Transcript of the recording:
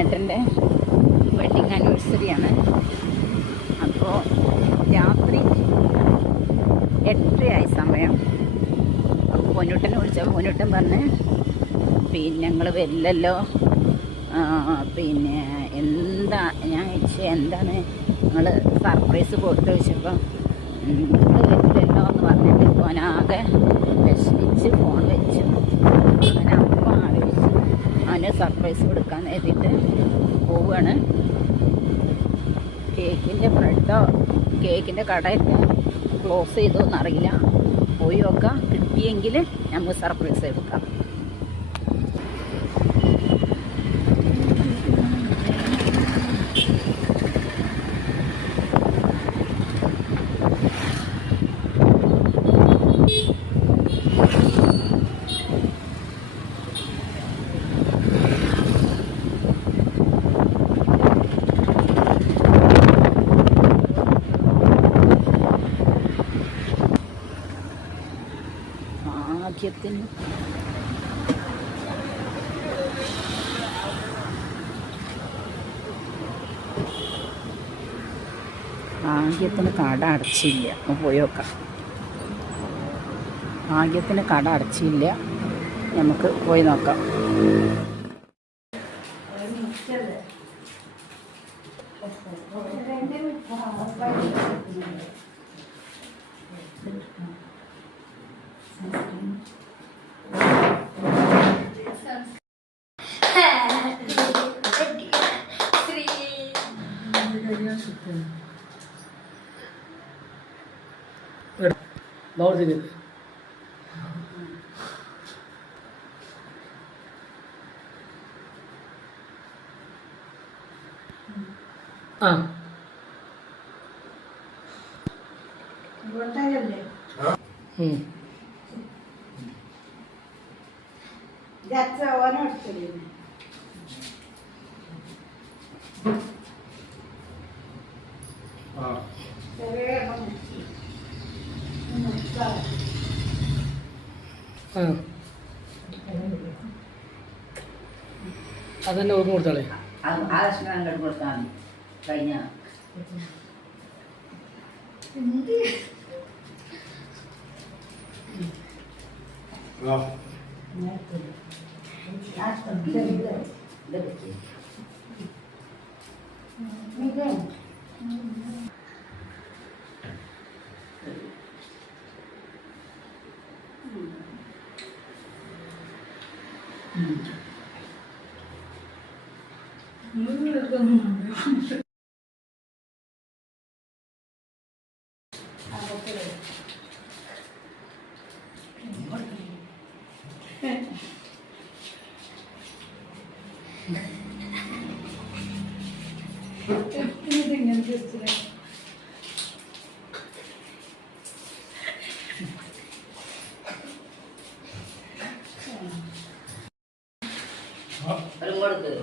ഏട്ടൻ്റെ വെഡിങ് ആനിവേഴ്സറിയാണ്. അപ്പോൾ രാത്രി 8:30 സമയം. അപ്പോൾ പൊന്നൂട്ടനെ വിളിച്ചപ്പോൾ പൊന്നൂട്ടൻ പറഞ്ഞ് പിന്നെ ഞങ്ങൾ വരില്ലല്ലോ, പിന്നെ എന്താ ഞാൻ ചോദിച്ചു എന്താണ് നിങ്ങൾ സർപ്രൈസ് കൊടുത്ത് ചോദിച്ചപ്പോൾ നിങ്ങൾ വരില്ലല്ലോ എന്ന് പറഞ്ഞിട്ട് ഫോനാകെ വിഷമിച്ച് ഫോൺ വെച്ചു. അങ്ങനെ അപ്പം ആലോചിച്ച് അവന് സർപ്രൈസ് കൊടുക്കാൻ എഴുതിയിട്ട് പോവുകയാണ്. കേക്കിൻ്റെ ബ്രെഡോ കേക്കിൻ്റെ കടയൊക്കെ ക്ലോസ് ചെയ്തോന്നറിയില്ല. പോയി നോക്കാം, കിട്ടിയെങ്കിൽ നമുക്ക് സർപ്രൈസ് എടുക്കാം. ഭാഗ്യത്തിന് കട അടച്ചില്ല. പോയി നോക്കാം. ഭാഗ്യത്തിന് കട അടച്ചില്ല, നമുക്ക് പോയി നോക്കാം. അതന്നെ ഓർമ്മ കൊടുത്താളേ. ആകർഷണം അങ്ങോട്ട് കൊടുത്താൽ കഴിഞ്ഞ ഒരു കൊടുക്ക്